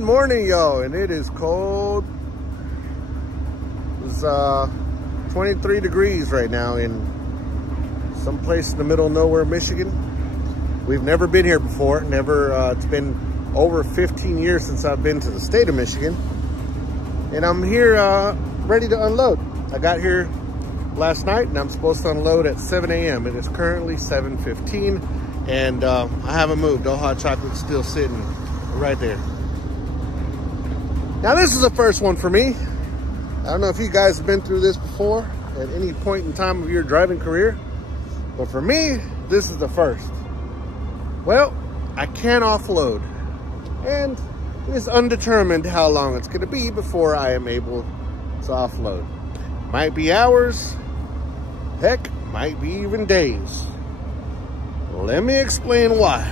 morning, y'all, and it is cold. It's 23 degrees right now in some place in the middle of nowhere, Michigan. We've never been here before. It's been over 15 years since I've been to the state of Michigan, and I'm here ready to unload. I got here last night, and I'm supposed to unload at 7 a.m. It is currently 7:15, and I haven't moved. All hot chocolate's still sitting right there. Now, this is the first one for me. I don't know if you guys have been through this before at any point in time of your driving career, but for me, this is the first. Well, I can't offload, and it's undetermined how long it's going to be before I am able to offload. Might be hours, heck, might be even days. Let me explain why.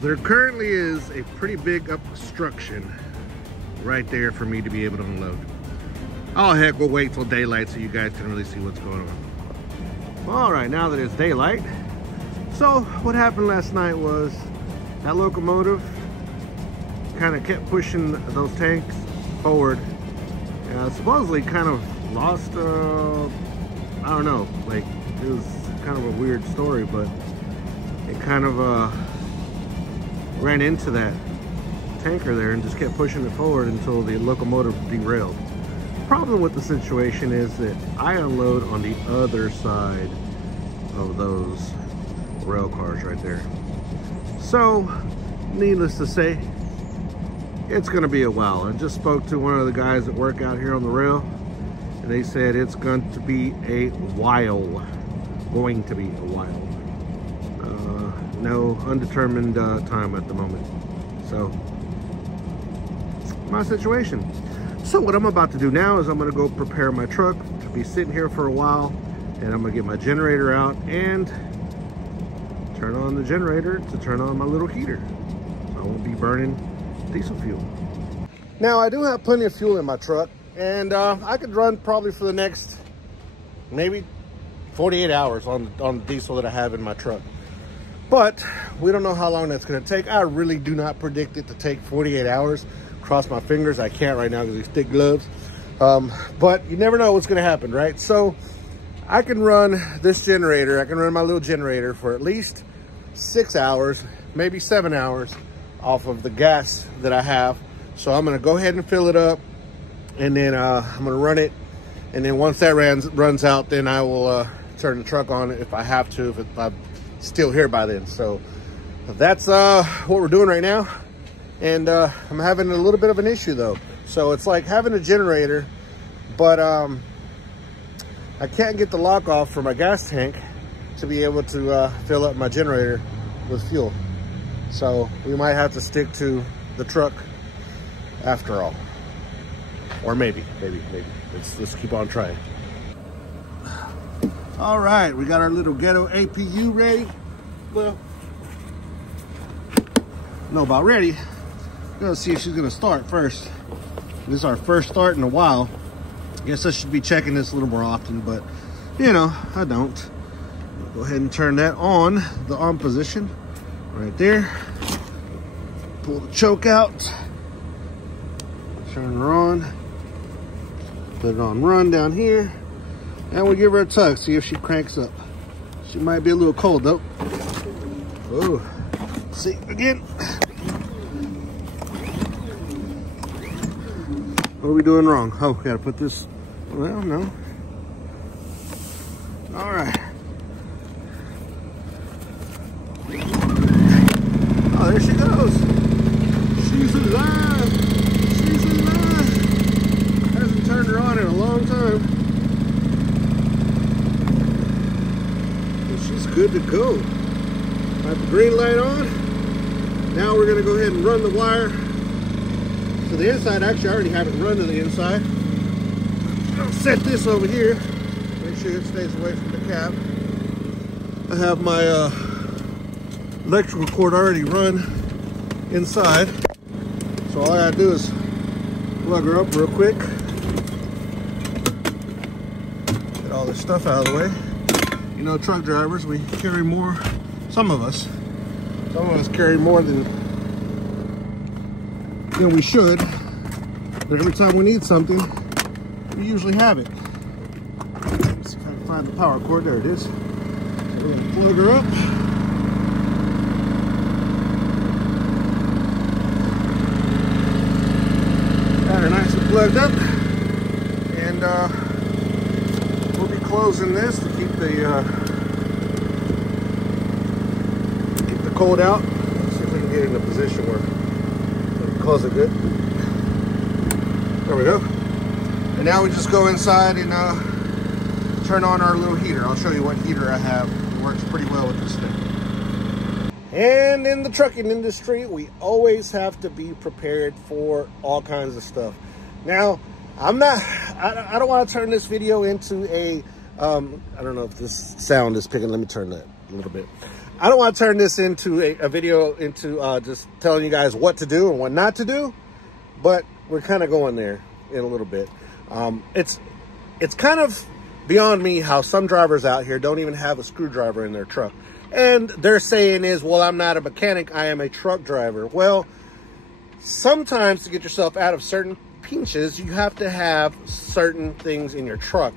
There currently is a pretty big obstruction right there for me to be able to unload. Oh heck, we'll wait till daylight so you guys can really see what's going on. All right, now that it's daylight. So what happened last night was that locomotive kind of kept pushing those tanks forward. Supposedly kind of lost, I don't know, like it was kind of a weird story, but it kind of ran into that tanker there and just kept pushing it forward until the locomotive derailed. The problem with the situation is that I unload on the other side of those rail cars right there. So, needless to say, it's gonna be a while. I just spoke to one of the guys that work out here on the rail, and they said it's going to be a while. Going to be a while. No undetermined time at the moment. So, my situation. So what I'm about to do now is I'm gonna go prepare my truck to be sitting here for a while, and I'm gonna get my generator out and turn on the generator to turn on my little heater. I won't be burning diesel fuel. Now, I do have plenty of fuel in my truck, and I could run probably for the next maybe 48 hours on the diesel that I have in my truck. But we don't know how long that's gonna take. I really do not predict it to take 48 hours. Cross my fingers, I can't right now because these thick gloves. But you never know what's gonna happen, right? So I can run this generator, I can run my little generator for at least 6 hours, maybe 7 hours off of the gas that I have. So I'm gonna go ahead and fill it up, and then I'm gonna run it. And then once that runs out, then I will turn the truck on if I have to, if I'm still here by then. So that's what we're doing right now. And I'm having a little bit of an issue though. So it's like having a generator, but I can't get the lock off for my gas tank to be able to fill up my generator with fuel. So we might have to stick to the truck after all. Or maybe. Let's keep on trying. All right, we got our little ghetto APU ready. Well, no, about ready. Let's see if she's gonna start first. This is our first start in a while. I guess I should be checking this a little more often, but you know, I don't. Go ahead and turn that on, the on position, right there. Pull the choke out. Turn her on. Put it on run down here. And we'll give her a tug, see if she cranks up. She might be a little cold though. Oh, see again. What are we doing wrong? Oh, gotta put this, well, no. All right. Oh, there she goes. She's alive. She's alive. Hasn't turned her on in a long time. But she's good to go. Got the green light on. Now we're gonna go ahead and run the wire to the inside. Actually, I already have it run to the inside. I'll set this over here. Make sure it stays away from the cab. I have my electrical cord already run inside. So all I gotta do is plug her up real quick. Get all this stuff out of the way. You know, truck drivers, we carry more, some of us carry more than than we should. But every time we need something, we usually have it. Let's see if I can find the power cord. There it is. So we're gonna plug her up. Got her nicely plugged up, and we'll be closing this to keep the cold out. Let's see if we can get it in a position where we can close it good. There we go. And now we just go inside and turn on our little heater. I'll show you what heater I have. It works pretty well with this thing. And in the trucking industry, we always have to be prepared for all kinds of stuff. Now, I don't want to turn this video into a, I don't know if this sound is picking. Let me turn that a little bit. I don't want to turn this into a video into just telling you guys what to do and what not to do, but we're kind of going there in a little bit. It's kind of beyond me how some drivers out here don't even have a screwdriver in their truck. And their saying is, well, I'm not a mechanic, I am a truck driver. Well, sometimes to get yourself out of certain pinches, you have to have certain things in your truck.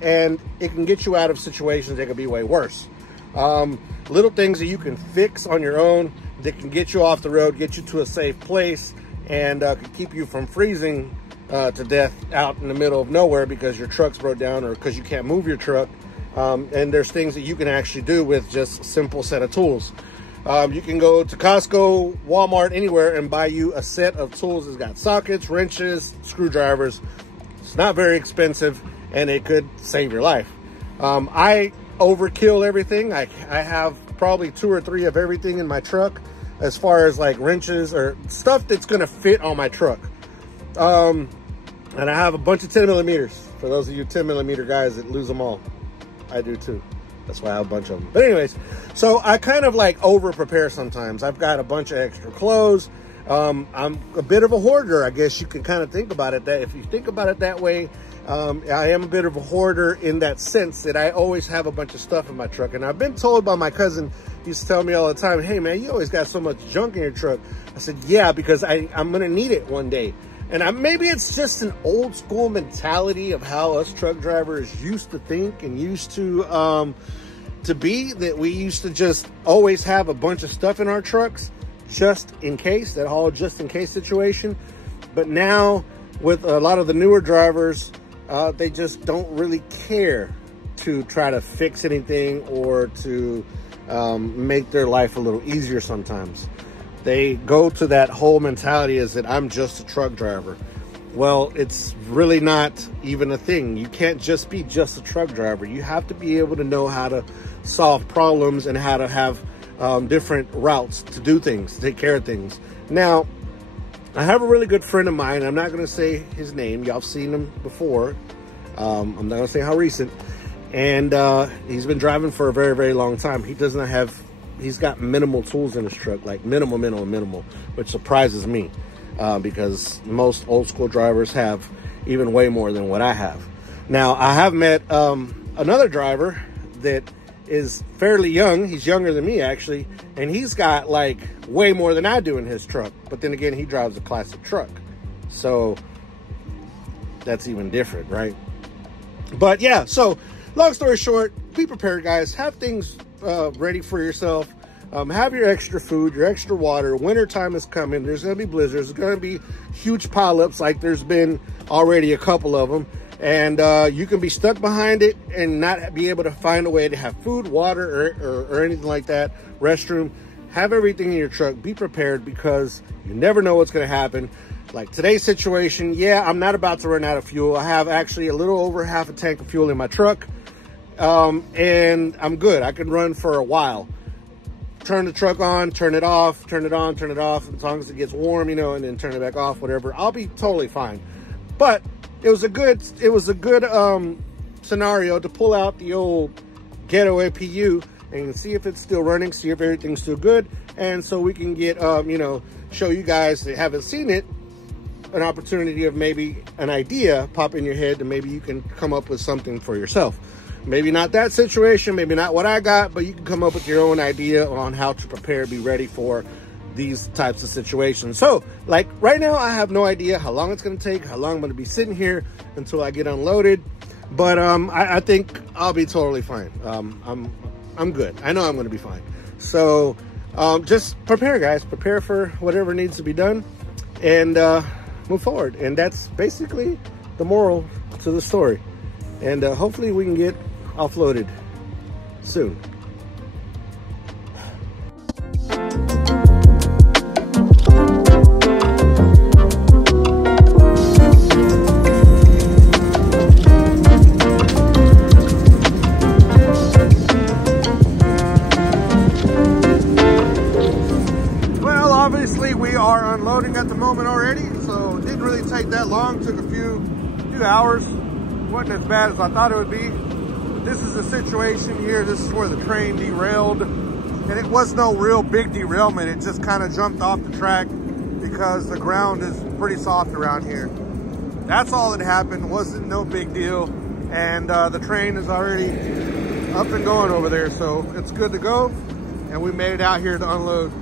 And it can get you out of situations that could be way worse. Little things that you can fix on your own that can get you off the road, get you to a safe place, and can keep you from freezing to death out in the middle of nowhere because your truck's broke down or because you can't move your truck. And there's things that you can actually do with just a simple set of tools. You can go to Costco, Walmart, anywhere and buy you a set of tools that's got sockets, wrenches, screwdrivers. It's not very expensive and it could save your life. I overkill everything. I have probably 2 or 3 of everything in my truck as far as like wrenches or stuff that's going to fit on my truck. And I have a bunch of 10 millimeters for those of you 10 millimeter guys that lose them all. I do too. That's why I have a bunch of them. But anyways, so I kind of like over prepare sometimes. I've got a bunch of extra clothes. I'm a bit of a hoarder, I guess you can kind of think about it that if you think about it that way. I am a bit of a hoarder in that sense that I always have a bunch of stuff in my truck. And I've been told by my cousin, he used to tell me all the time, hey man, you always got so much junk in your truck. I said, yeah, because I'm going to need it one day. And maybe it's just an old school mentality of how us truck drivers used to think and used to be, that we used to just always have a bunch of stuff in our trucks just in case, that whole just in case situation. But now with a lot of the newer drivers, they just don't really care to try to fix anything or to make their life a little easier sometimes. They go to that whole mentality is that I'm just a truck driver. Well, it's really not even a thing. You can't just be just a truck driver. You have to be able to know how to solve problems and how to have different routes to do things, to take care of things. Now, I have a really good friend of mine. I'm not going to say his name. Y'all have seen him before. I'm not going to say how recent. And he's been driving for a very, very long time. He doesn't have, he's got minimal tools in his truck, like minimal, which surprises me because most old school drivers have even way more than what I have. Now, I have met another driver that is fairly young. He's younger than me, actually. And he's got like way more than I do in his truck. But then again, he drives a classic truck. So that's even different, right? But yeah, so long story short, be prepared, guys. Have things ready for yourself. Have your extra food, your extra water. Winter time is coming. There's going to be blizzards. There's going to be huge pileups like there's been already a couple of them. And you can be stuck behind it and not be able to find a way to have food, water, or anything like that. Restroom. Have everything in your truck. Be prepared because you never know what's going to happen. Like today's situation, yeah, I'm not about to run out of fuel. I have actually a little over half a tank of fuel in my truck. And I'm good. I can run for a while. Turn the truck on, turn it off, turn it on, turn it off. As long as it gets warm, you know, and then turn it back off, whatever. I'll be totally fine. But it was a good scenario to pull out the old ghetto APU and see if it's still running, see if everything's still good. And so we can get, you know, show you guys that haven't seen it, an opportunity of maybe an idea pop in your head and maybe you can come up with something for yourself. Maybe not that situation, maybe not what I got, but you can come up with your own idea on how to prepare, be ready for these types of situations. So like right now, I have no idea how long it's going to take, how long I'm going to be sitting here until I get unloaded. But I think I'll be totally fine. I'm good. I know I'm going to be fine. So just prepare, guys. Prepare for whatever needs to be done and move forward. And that's basically the moral to the story. And hopefully we can get offloaded soon. Obviously we are unloading at the moment already, so it didn't really take that long. Took a few hours. Wasn't as bad as I thought it would be. But this is the situation here. This is where the train derailed, and it was no real big derailment. It just kind of jumped off the track because the ground is pretty soft around here. That's all that happened. Wasn't no big deal, and the train is already up and going over there, so it's good to go. And we made it out here to unload.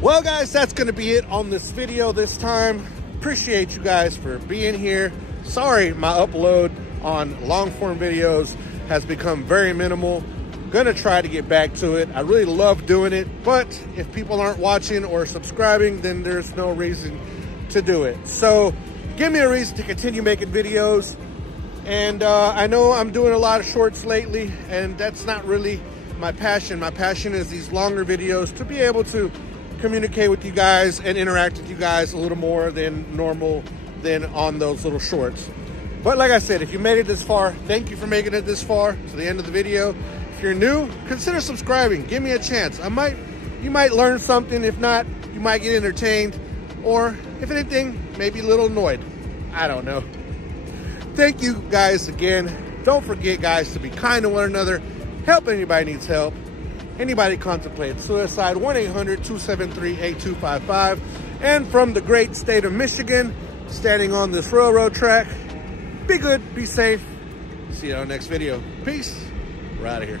Well guys, that's gonna be it on this video this time. Appreciate you guys for being here. Sorry my upload on long form videos has become very minimal. Gonna try to get back to it. I really love doing it, but if people aren't watching or subscribing, then there's no reason to do it. So give me a reason to continue making videos. And I know I'm doing a lot of shorts lately, and that's not really my passion. My passion is these longer videos, to be able to communicate with you guys and interact with you guys a little more than normal than on those little shorts. But like I said, if you made it this far, thank you for making it this far to the end of the video. If you're new, consider subscribing. Give me a chance. You might learn something. If not, you might get entertained, or if anything, maybe a little annoyed. I don't know. Thank you guys again. Don't forget, guys, to be kind to one another. Help anybody needs help. Anybody contemplating suicide, 1-800-273-8255. And from the great state of Michigan, standing on this railroad track, be good, be safe. See you on the next video. Peace. We're out of here.